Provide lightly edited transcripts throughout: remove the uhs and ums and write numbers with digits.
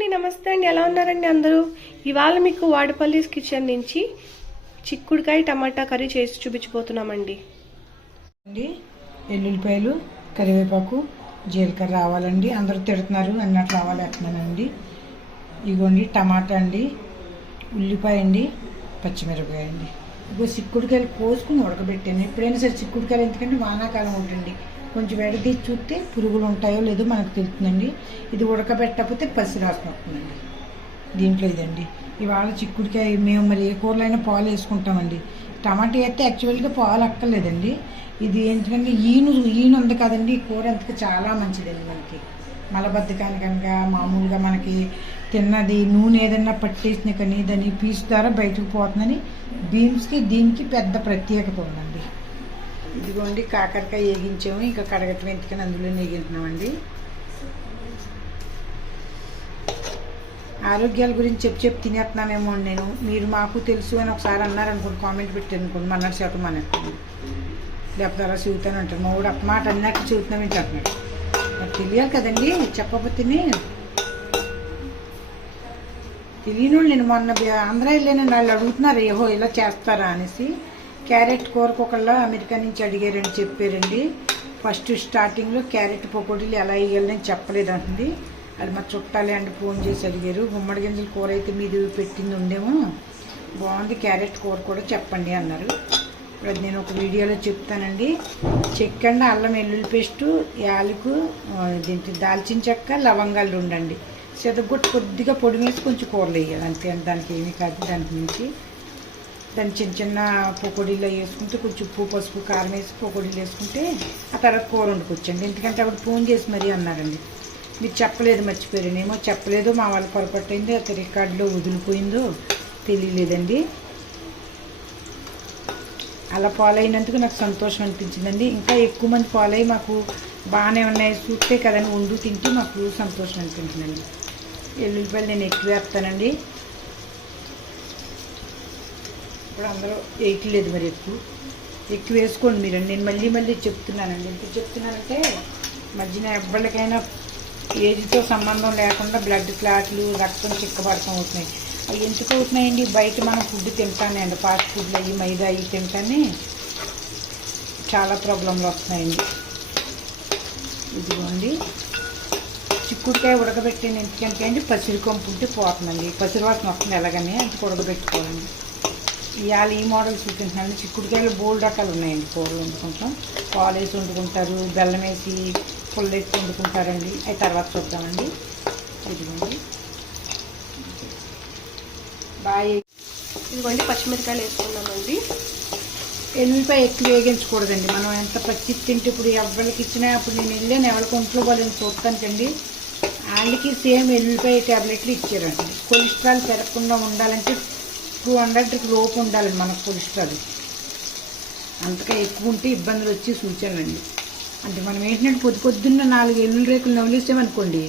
అండి, నమస్తే అండి. ఎలా ఉన్నారండి అందరూ? ఇవాళ మీకు వాడపల్లి కిచెన్ నుంచి చిక్కుడుకాయ టమాటా కర్రీ చేసి చూపించబోతున్నామండి. ఎల్లుల్లిపాయలు, కరివేపాకు, జీలకర్ర రావాలండి. అందరూ తిడుతున్నారు అన్నట్లు రావాలేస్తున్నానండి. ఇగోండి టమాటా అండి, ఉల్లిపాయ అండి, పచ్చిమిరపకాయ అండి. ఇగో చిక్కుడుకాయలు కోసుకుని ఉడకబెట్టాను. ఎప్పుడైనా సరే చిక్కుడుకాయలు ఎందుకంటే వానాకాలం ఉంటుంది, కొంచెం తీసి చూస్తే పురుగులు ఉంటాయో లేదో మనకు తెలుస్తుందండి. ఇది ఉడకబెట్టకపోతే పసి రాసం వస్తుందండి దీంట్లో. ఇదండి ఇవాళ చిక్కుడుకాయ. మేము మరి ఏ కూరలైనా పాలు వేసుకుంటామండి. టమాటా అయితే యాక్చువల్గా పాలు అక్కర్లేదండి. ఇది ఎందుకంటే ఈయన ఉంది కదండి, ఈ కూర అంతకు చాలా మంచిదండి. మనకి మలబద్ధకాన్ని కనుక మామూలుగా మనకి తిన్నది నూనె ఏదన్నా పట్టేసిన కానీ దాని పీసు ద్వారా బయటకు పోతుందని బీన్స్కి దీనికి పెద్ద ప్రత్యేకత ఉందండి. ఇదిగోండి కాకరకాయ వేగించాము, ఇంకా కడగటం ఎందుకని అందులో వేగింటున్నామండి. ఆరోగ్యాల గురించి చెప్పి తినేస్తున్నామేమో నేను, మీరు మాకు తెలుసు అని ఒకసారి అన్నారనుకోండి, కామెంట్ పెట్టారు అనుకోండి, మన్నాడు శాతం మనకు లేకపోతే అలా చూగుతాను అంటారు. మా ఊడు మాట అన్నట్టు చూస్తున్నాం ఏంటి అంటున్నాడు. నాకు తెలియాలి కదండి, చెప్పకపోతేనే. తెలియని వాళ్ళు నేను మొన్న ఆంధ్ర వెళ్ళాను, వాళ్ళు అడుగుతున్నారు ఏహో ఇలా చేస్తారా అనేసి. క్యారెట్ కూరకు ఒకళ్ళ అమెరికా నుంచి అడిగారని చెప్పారండి. ఫస్ట్ స్టార్టింగ్లో క్యారెట్ పకోడీలు ఎలా వేయాలని చెప్పలేదు అంటుంది. అది మా చుట్టాలే అండి ఫోన్ చేసి అడిగారు. గుమ్మడి గింజల కూర అయితే మీది పెట్టింది ఉండేమో, బాగుంది క్యారెట్ కూర కూడా చెప్పండి అన్నారు. ఇప్పుడు అది నేను ఒక వీడియోలో చెప్తానండి. చెక్కండి, అల్లం వెల్లుల్లి పేస్టు, యాలకు, దీనికి దాల్చిన చెక్క, లవంగాలు ఉండండి. సెదగొట్టు కొద్దిగా పొడి వేసి కొంచెం కూరలు వేయాలి అంతే. దానికి ఏమీ కాదు. దానికి నుంచి దాన్ని చిన్న చిన్న పకోడీలో వేసుకుంటే కొంచెం ఉప్పు పసుపు కారం వేసి పకోడీలు వేసుకుంటే ఆ తర్వాత కూర వండుకొచ్చండి. ఎందుకంటే అప్పుడు ఫోన్ చేసి మరీ అన్నారండి, మీరు చెప్పలేదు మర్చిపోయారేమో. చెప్పలేదు, మా వాళ్ళ పొరపాటు అయింది, అది రికార్డులో వదిలిపోయిందో తెలియలేదండి. అలా ఫాలో అయినందుకు నాకు సంతోషం అనిపించిందండి. ఇంకా ఎక్కువ మంది ఫాలో అయ్యి మాకు బాగానే ఉన్నాయి చూస్తే కదని వండు తింటే మాకు సంతోషం అనిపించిందండి. ఎల్లుల్లిపాయలు నేను ఎక్కువ వేస్తానండి. ఇప్పుడు అందరూ వేయట్లేదు, మరి ఎక్కువ వేసుకోండి మీరు. నేను మళ్ళీ చెప్తున్నానండి. ఎందుకు చెప్తున్నానంటే మధ్యన ఎవ్వరికైనా ఏజ్తో సంబంధం లేకుండా బ్లడ్ క్లాట్లు, రక్తం చిక్కబడటం అవుతున్నాయి. అవి ఎందుకు అవుతున్నాయండి? బయట మనం ఫుడ్ తింటానే అండి, ఫాస్ట్ ఫుడ్లు అవి మైదా అవి తింటానే చాలా ప్రాబ్లంలు వస్తున్నాయండి. ఇదిగోండి చిక్కుడుకాయ ఉడకబెట్టాను ఎందుకంటే అండి పసిరికొంపు ఉంటే పోతుందండి, పసిరివాసన వస్తుంది ఎలాగని అది ఉడకబెట్టుకోవాలండి. ఇవాళ ఈ మోడల్ చూపించానండి. చిక్కుడుకాయలు బోల్డ్ రకాలు ఉన్నాయండి. కూరలు వండుకుంటాం, పాలు వేసి వండుకుంటారు, బెల్లం వేసి పుల్ల వేసి వండుకుంటారండి. అవి తర్వాత చూద్దామండి. ఇదిగోండి బాగా. ఇదిగోండి పచ్చిమిరకాయలు వేసుకున్నామండి. ఎల్లుల్లిపాయ ఎక్కువ వేగించకూడదండి. మనం ఎంత పచ్చి తింటే ఇప్పుడు ఎవరికి ఇచ్చినా, అప్పుడు నేను వెళ్ళాను ఎవరికి ఒంట్లో వాళ్ళని చూస్తానికండి, వాళ్ళకి సేమ్ ఎల్లుల్లిపాయ ట్యాబ్లెట్లు ఇచ్చారండి. కొలెస్ట్రాల్ పెరగకుండా ఉండాలంటే 200 లోపు ఉండాలండి మనకు కొలెస్ట్రాల్. అంతగా ఎక్కువ ఉంటే ఇబ్బందులు వచ్చి సూచనలండి. అంటే మనం ఏంటంటే పొద్దున్న 4 ఎల్లుల్లి రేకులు నవలిస్తామనుకోండి,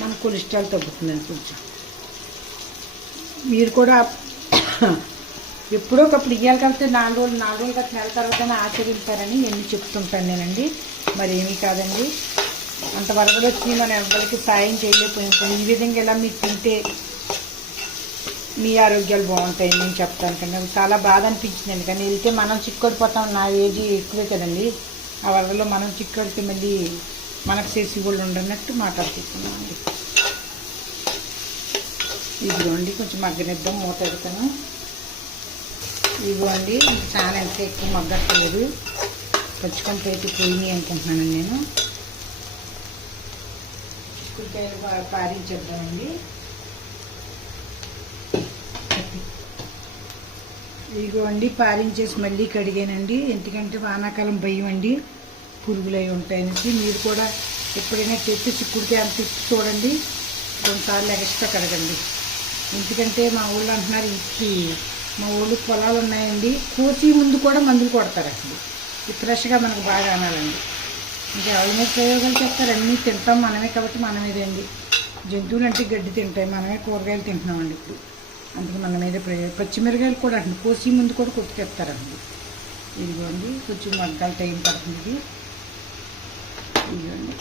మన కొలెస్ట్రాల్ తగ్గుతుందండి కొంచెం. మీరు కూడా ఎప్పుడో ఒకప్పుడు ఇవ్వాలి కాబట్టి 4 రోజులు గత నెల తర్వాత ఆచరిస్తారని ఎన్ని చెప్తుంటాను నేనండి. మరి ఏమీ కాదండి, అంత వరదలు వచ్చి మనం ఎవరికి సాయం చేయలేకపోయింటాం. ఈ విధంగా ఎలా మీరు తింటే మీ ఆరోగ్యాలు బాగుంటాయి నేను చెప్తాను కండి. చాలా బాధ అనిపించిందండి, కానీ వెళ్తే మనం చిక్కుడిపోతాం. నా ఏజ్ ఎక్కువే కదండి, ఆ వరదలో మనం చిక్కుడితే మళ్ళీ మనకు చేసి కూడా ఉండన్నట్టు మాట్లాడుతున్నాం అండి. ఇదిగోండి కొంచెం మగ్గనిద్దాం, మూత పెడతాను. ఇదిగోండి చాలా ఎంత ఎక్కువ మగ్గట్లేదు, పచ్చికొంపు అయితే పోయినాయి అనుకుంటున్నాను నేను. చిక్కుడుకాయలు పారించేద్దామండి. ఇదిగోండి పారించేసి మళ్ళీ కడిగానండి. ఎందుకంటే వానాకాలం భయం అండి, పురుగులు అవి ఉంటాయనేసి. మీరు కూడా ఎప్పుడైనా తెచ్చి చిక్కుడుకాయ అంత చూడండి, కొన్నిసార్లు ఎక్స్ట్రా కడగండి. ఎందుకంటే మా ఊళ్ళో అంటున్నారు, మా ఊళ్ళో పొలాలు ఉన్నాయండి, కోసి ముందు కూడా మందులు కొడతారు. అసలు ఇది ఫ్రెష్గా మనకు బాగా అనాలండి. ఇంకా ఎవరి మీద ప్రయోగాలు చెప్తారు, అన్నీ తింటాం మనమే కాబట్టి మనమేదండి. జంతువులు అంటే గడ్డి తింటాయి, మనమే కూరగాయలు తింటున్నామండి ఇప్పుడు. అందుకు మన మీద పచ్చిమిరకాయలు కూడా అండి కోసి ముందు కూడా కొట్టి చెప్తారండి. ఇదిగోండి కొంచెం మగ్గాల టైం పడుతుంది. ఇదిగోండి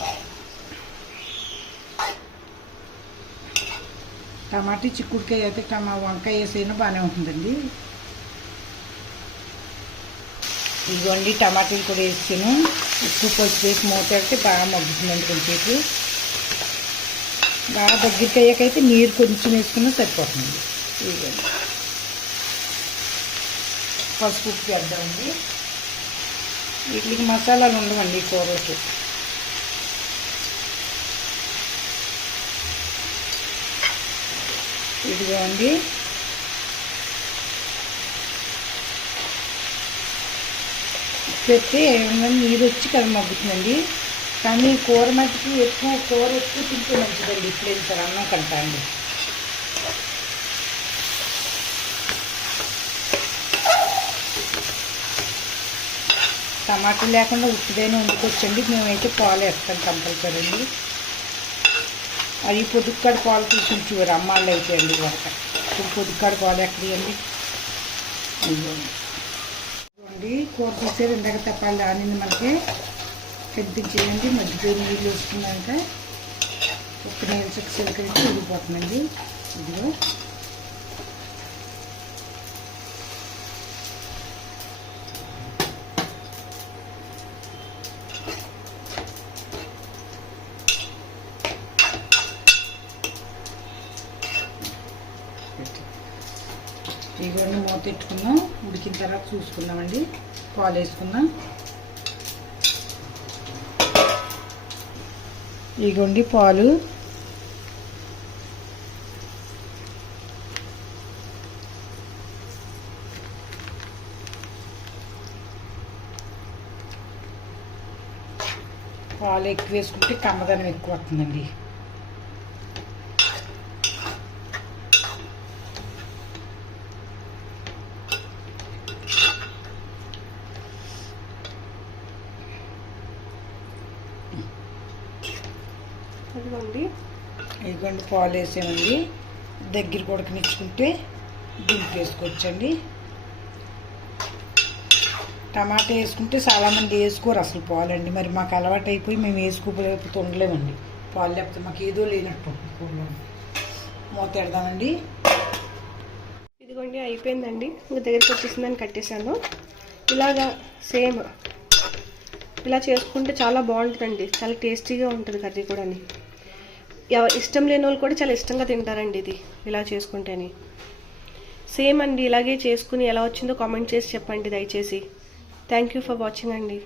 టమాటా చిక్కుడుకాయ అయితే వంకాయ వేసైనా బాగానే ఉంటుందండి. ఇదిగోండి టమాటాలు కూడా వేసాను. ఉప్పు పసుపు వేసి మూతడితే బాగా మగ్గుతుందండి. కొంచెంసేపు బాగా దగ్గరికి అయ్యాకైతే నీరు కొంచెం వేసుకున్నా సరిపోతుంది. ఇదిగోండి పసుపు ఉప్పు వేద్దామండి. వీటికి మసాలాలు ఉండవండి ఈ కూరకి. ఇదిగోండి పెట్టి నీరు వచ్చి కదా మగ్గుతుందండి. కానీ కూర మట్టికి కూర ఎక్కువ తింటే మంచిదండి. ఇప్పుడు సార్ అన్నం కంటా అండి. టమాటా లేకుండా ఉట్టిదైనా వండుకొచ్చండి. మేమైతే పాలు వేస్తాం కంపల్సరీ అండి. అవి పొద్దుకాడ పాలు తీసుకుంటారు అమ్మాళ్ళు అయితే అండి. వరక ఇప్పుడు పొద్దుకాడ పాలు ఎక్కడండి. ఇదిగోండి కూర తీసేది ఇందాక తప్పాలి ఆనింది మనకి కనిపించేయండి. మధ్యపోయి నీళ్ళు వేసుకున్నాక ఉప్పు నీళ్ళు చిక్కసరికి ఉడిపోతుందండి. ఇదిగో ఇవన్నీ మూత పెట్టుకున్నాం. ఉడికిన తర్వాత చూసుకుందామండి. పాలు వేసుకుందాం. ఇగోండి పాలు. పాలు ఎక్కువ వేసుకుంటే కమ్మదనం ఎక్కువ వస్తుందండి. ఇదిగోండి పాలు వేసామండి. దగ్గర ఉడకనిచ్చుకుంటే దింపేసుకోవచ్చండి. టమాటా వేసుకుంటే చాలామంది వేసుకోరు అసలు పాలండి. మరి మాకు అలవాటు అయిపోయి మేము వేసుకోకపోతే ఉండలేమండి. పాలు లేకపోతే మాకు ఏదో లేనట్టు కూరలో. మూత పెడదామండి. ఇదిగోండి అయిపోయిందండి. ఇంకా దగ్గరికి వచ్చేసిందని కట్టేశాను. ఇలాగా సేమ్ ఇలా చేసుకుంటే చాలా బాగుంటుందండి. చాలా టేస్టీగా ఉంటుంది కర్రీ కూడా. ఇష్టం లేని వాళ్ళు కూడా చాలా ఇష్టంగా తింటారండి ఇది ఇలా చేసుకుంటేనే. సేమ్ అండి. ఇలాగే చేసుకుని ఎలా వచ్చిందో కామెంట్ చేసి చెప్పండి దయచేసి. థ్యాంక్ యూ ఫర్ వాచింగ్ అండి.